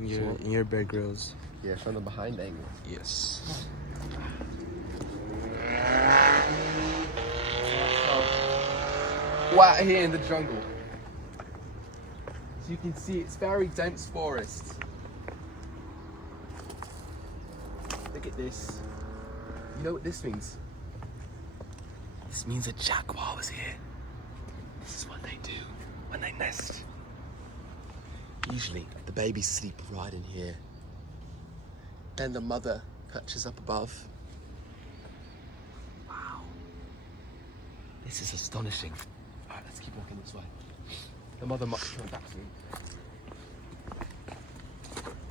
in your Bear Grylls. Yeah, from the behind angle. Yes. We're out here in the jungle. As you can see, it's very dense forest. Look at this. You know what this means? This means a jaguar was here. This is what they do when they nest. Usually, the babies sleep right in here. Then the mother perches up above. Wow. This is astonishing. All right, let's keep walking this way. The mother might come back soon.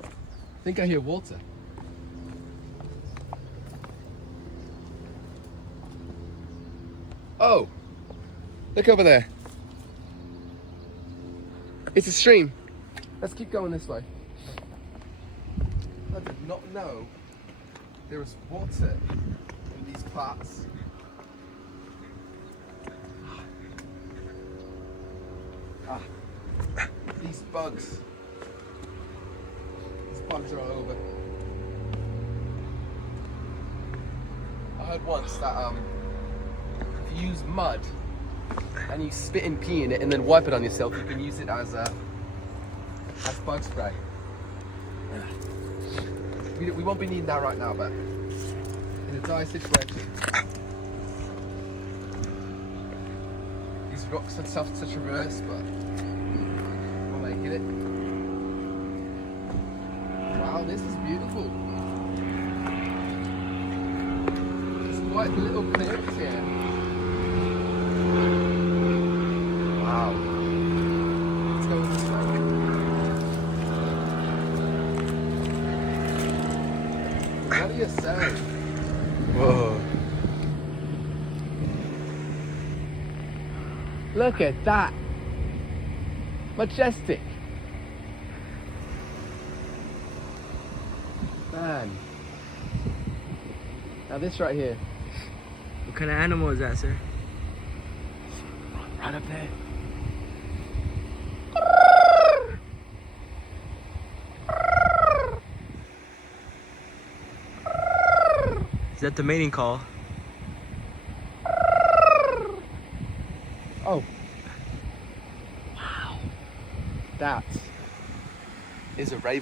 I think I hear water. Oh, look over there. It's a stream. Let's keep going this way. I did not know there was water in these parts. These bugs. These bugs are all over. I heard once that if you use mud and you spit and pee in it and then wipe it on yourself, you can use it as bug spray. We won't be needing that right now, but in a dire situation. These rocks are tough to traverse, but we're making it. Wow, this is beautiful. There's quite little clearance here. Wow. Let's go this way. What do you say? Whoa. Look at that. Majestic. Man. Now this right here. What kind of animal is that, sir? Right up there. Is that the mating call? Oh. Wow. That is a raven.